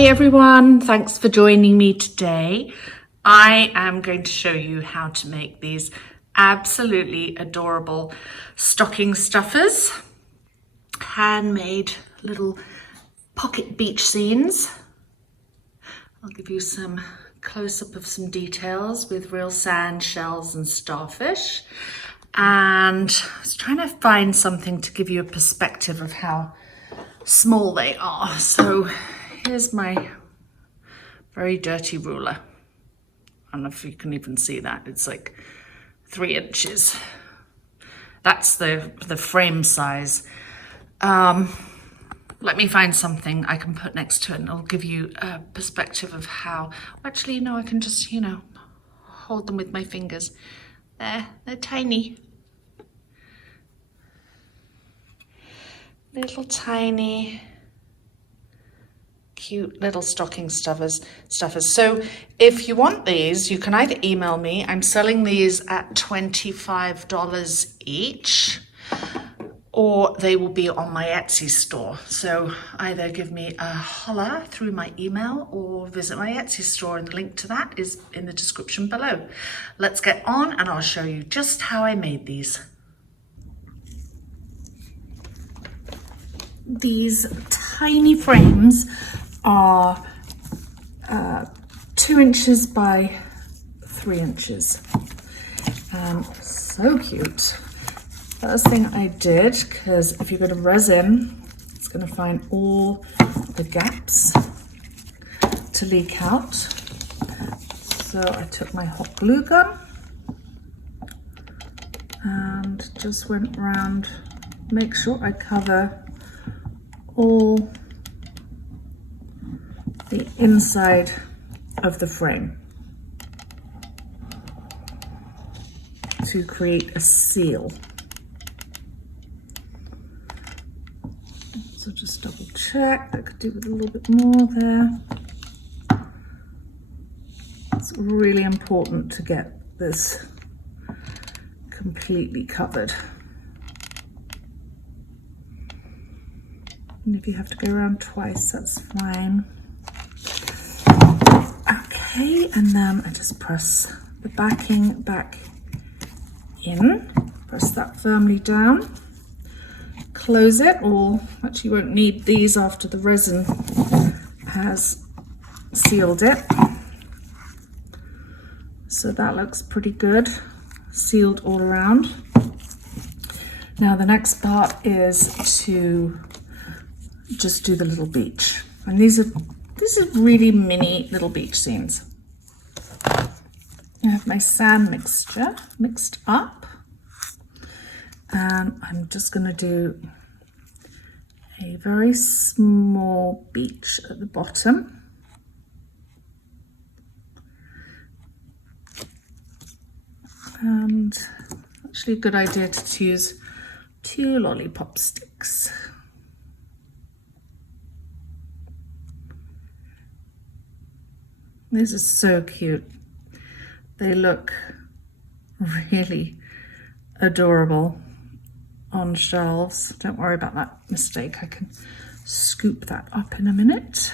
Hi everyone, thanks for joining me today. I am going to show you how to make these absolutely adorable stocking stuffers, handmade little pocket beach scenes. I'll give you some close-up of some details with real sand, shells and starfish. And I was trying to find something to give you a perspective of how small they are. So here's my very dirty ruler. I don't know if you can even see that. It's like 3 inches. That's the frame size. Let me find something I can put next to it and it'll give you a perspective of how, actually no, I can just, hold them with my fingers. There, they're tiny. Little tiny, cute little stocking stuffers. So if you want these, you can either email me. I'm selling these at $25 each, or they will be on my Etsy store. So either give me a holler through my email or visit my Etsy store, and the link to that is in the description below. Let's get on and I'll show you just how I made these. These tiny frames are 2 inches by 3 inches. So cute. First thing I did, because if you go to Resin, it's going to find all the gaps to leak out. So I took my hot glue gun and just went around, make sure I cover all the inside of the frame to create a seal. So just double check, I could do with a little bit more there. It's really important to get this completely covered. And if you have to go around twice, that's fine. Okay, and then I just press the backing back in, press that firmly down, close it, or actually you won't need these after the resin has sealed it. So that looks pretty good, sealed all around. Now the next part is to just do the little beach, and these are really mini little beach scenes. I have my sand mixture mixed up, and I'm just going to do a very small beach at the bottom. And actually a good idea to use 2 lollipop sticks. These are so cute. They look really adorable on shelves. Don't worry about that mistake. I can scoop that up in a minute.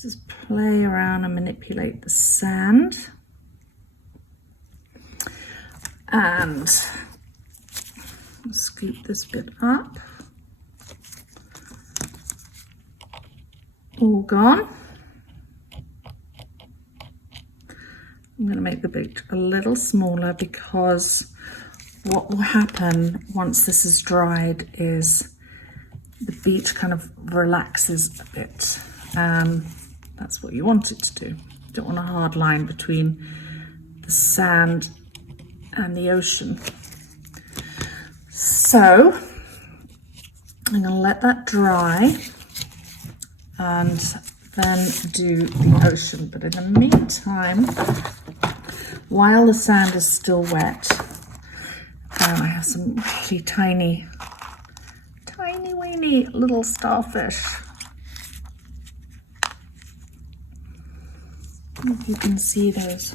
Just play around and manipulate the sand. And scoop this bit up. All gone. I'm going to make the beach a little smaller, because what will happen once this is dried is the beach kind of relaxes a bit. That's what you want it to do. You don't want a hard line between the sand and the ocean. So I'm going to let that dry and then do the ocean. But in the meantime, while the sand is still wet, I have some really tiny weeny little starfish. If you can see those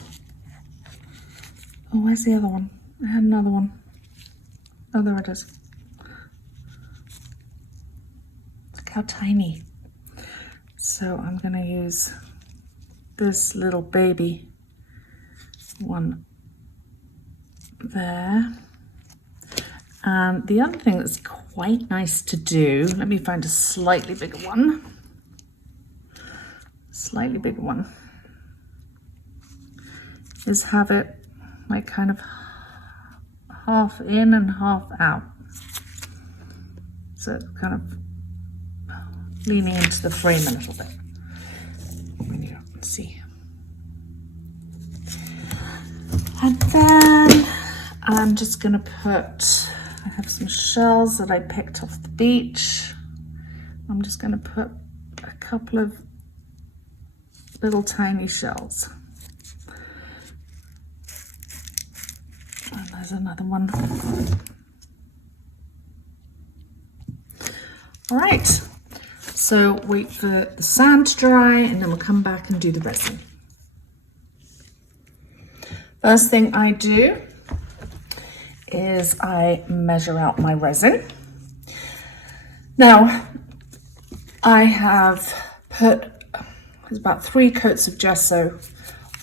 Oh, where's the other one? I had another one. Oh, there it is. Look how tiny. So I'm going to use this little baby one there. And the other thing that's quite nice to do, let me find a slightly bigger one. Slightly bigger one. Is have it like kind of half in and half out. So kind of leaning into the frame a little bit. Let's see. And then I'm just going to put, I have some shells that I picked off the beach. I'm just going to put a couple of little tiny shells. And there's another one. All right, so wait for the sand to dry and then we'll come back and do the resin. First thing I do is I measure out my resin. Now, I have put about 3 coats of gesso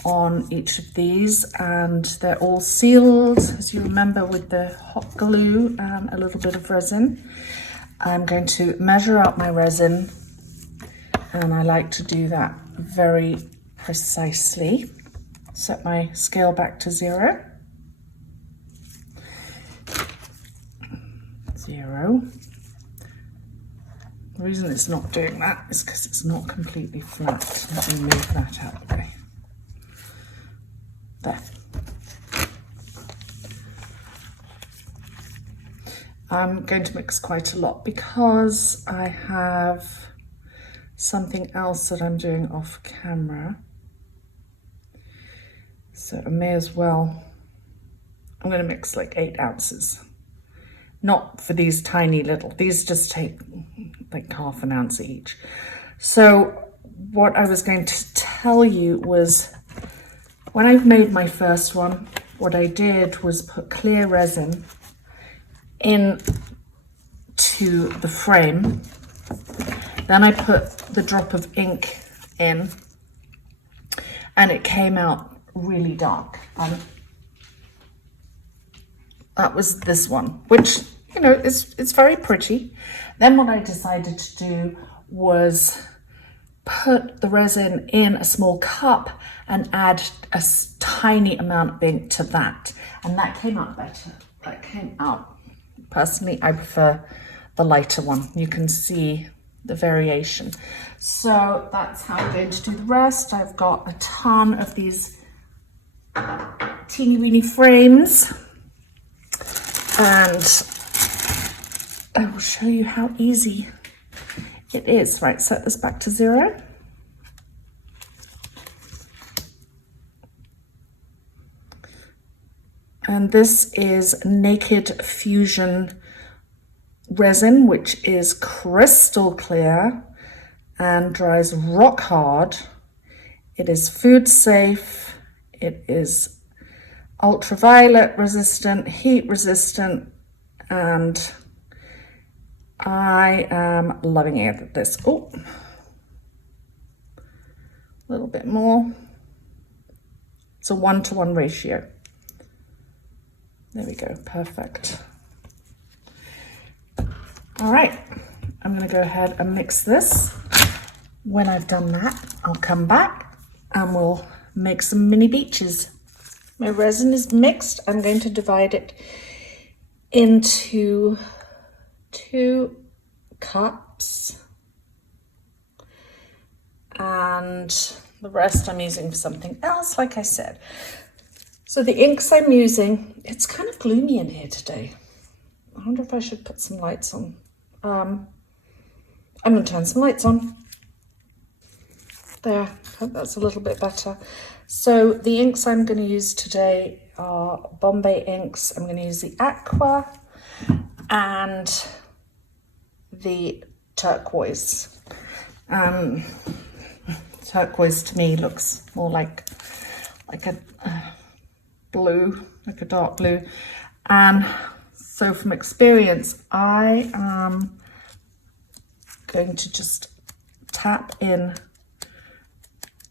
on each of these, and they're all sealed, as you remember, with the hot glue and a little bit of resin. I'm going to measure out my resin, and I like to do that very precisely. Set my scale back to 0. 0. The reason it's not doing that is because it's not completely flat. Let me move that out of the way. There. I'm going to mix quite a lot because I have something else that I'm doing off camera. So I may as well, I'm going to mix like 8 ounces. Not for these tiny little, these just take like ½ an ounce each. So what I was going to tell you was, when I've made my first one, what I did was put clear resin into the frame. Then I put the drop of ink in and it came out really dark. That was this one, which, you know, it's very pretty. Then what I decided to do was put the resin in a small cup and add a tiny amount of ink to that. And that came out better. That came out, personally, I prefer the lighter one. You can see the variation. So that's how I'm going to do the rest. I've got a ton of these teeny weeny frames. And I will show you how easy it is. Right, set this back to 0. And this is Naked Fusion resin, which is crystal clear and dries rock hard. It is food safe. It is ultraviolet resistant, heat resistant, and I am loving it. This, oh, a little bit more. It's a 1-to-1 ratio. There we go, perfect. All right, I'm gonna go ahead and mix this. When I've done that, I'll come back and we'll make some mini beaches. My resin is mixed. I'm going to divide it into 2 cups. And the rest I'm using for something else, like I said. So the inks I'm using, it's kind of gloomy in here today. I wonder if I should put some lights on. I'm going to turn some lights on. There, hope that's a little bit better. So the inks I'm going to use today are Bombay Inks. I'm going to use the Aqua and the Turquoise. Turquoise to me looks more like a blue, like a dark blue. And so from experience, I am going to just tap in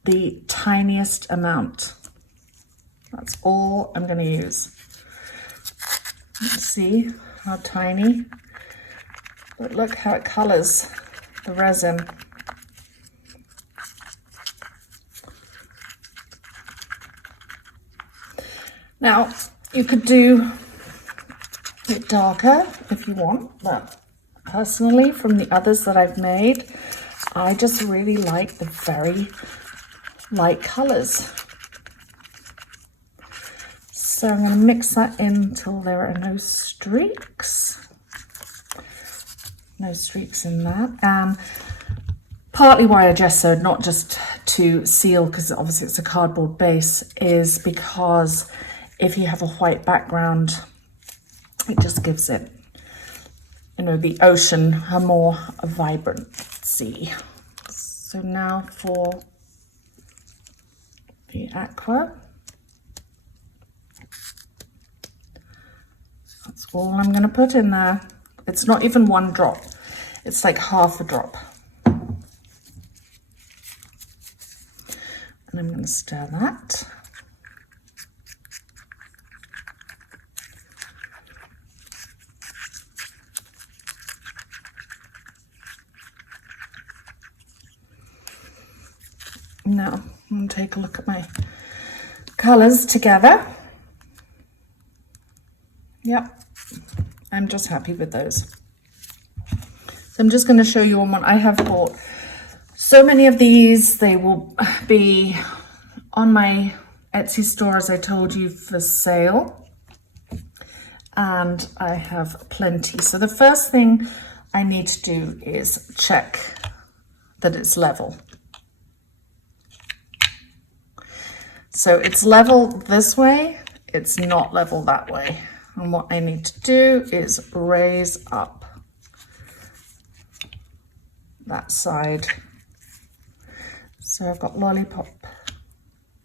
the tiniest amount. That's all I'm going to use. Let's see how tiny, but look how it colors the resin. Now, you could do it darker if you want, but personally, from the others that I've made, I just really like the very light colors. So I'm going to mix that in until there are no streaks. No streaks in that. And partly why I gessoed, not just to seal, because obviously it's a cardboard base, is because if you have a white background, it just gives it, you know, the ocean a more vibrancy. So now for the aqua. That's all I'm going to put in there. It's not even one drop. It's like half a drop. And I'm going to stir that. Now, I'm going to take a look at my colours together. Yep, I'm just happy with those. So I'm just going to show you on one. I have bought so many of these. They will be on my Etsy store, as I told you, for sale. And I have plenty. So the first thing I need to do is check that it's level. So it's level this way, it's not level that way. And what I need to do is raise up that side. So I've got lollipop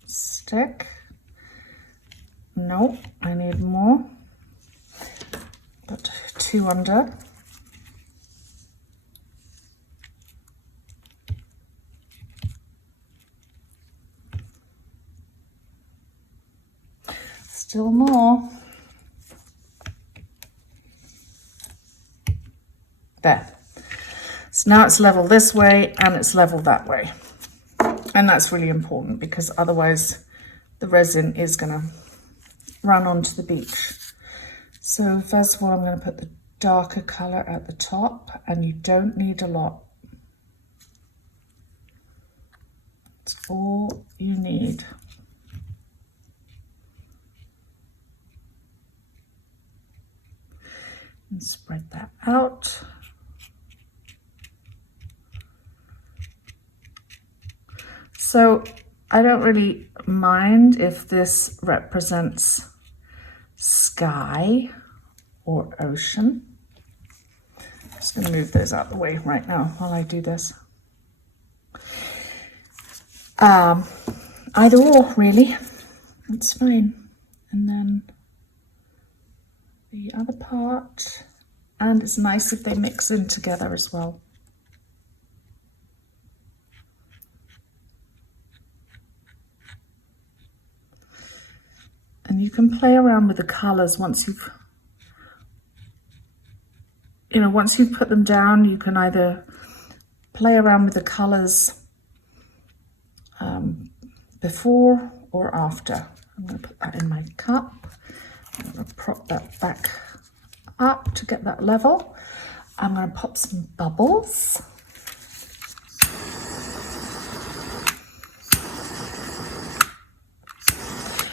stick. Nope, I need more. Put 2 under. Still more. There. So now it's level this way and it's level that way. And that's really important because otherwise the resin is going to run onto the beach. So first of all, I'm going to put the darker color at the top, and you don't need a lot. It's all you need. And spread that out. So I don't really mind if this represents sky or ocean. I'm just going to move those out of the way right now while I do this. Either or, really, it's fine. And then the other part, and it's nice if they mix in together as well. And you can play around with the colors once you've, once you've put them down. You can either play around with the colors before or after. I'm going to put that in my cup. I'm going to prop that back up to get that level. I'm going to pop some bubbles.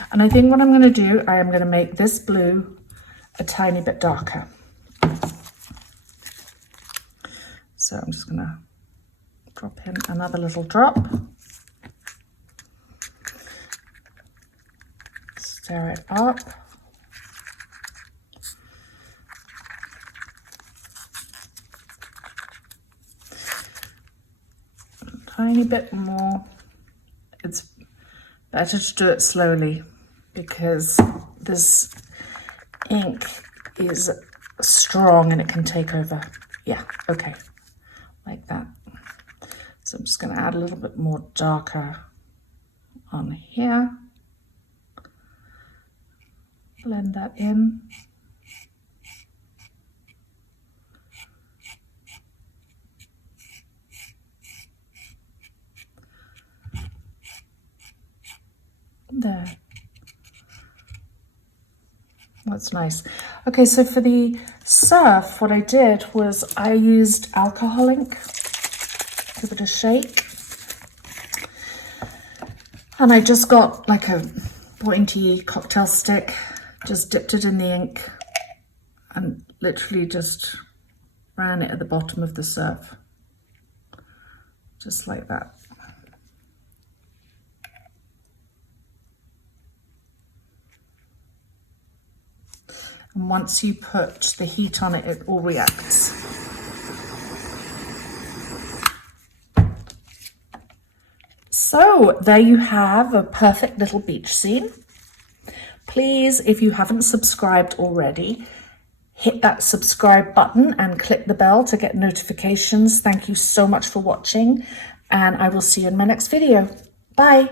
And I think what I'm going to do, I am going to make this blue a tiny bit darker. So I'm just going to drop in another little drop. Stir it up. A tiny bit more. It's better to do it slowly because this ink is strong and it can take over. Yeah, okay, like that. So I'm just going to add a little bit more darker on here. Blend that in. There. That's nice. Okay, so for the surf, what I did was I used alcohol ink. Give it a shake. And I just got like a pointy cocktail stick, just dipped it in the ink and literally just ran it at the bottom of the surf. Just like that. And once you put the heat on it, it all reacts. So there you have a perfect little beach scene. Please, if you haven't subscribed already, hit that subscribe button and click the bell to get notifications. Thank you so much for watching, and I will see you in my next video. Bye.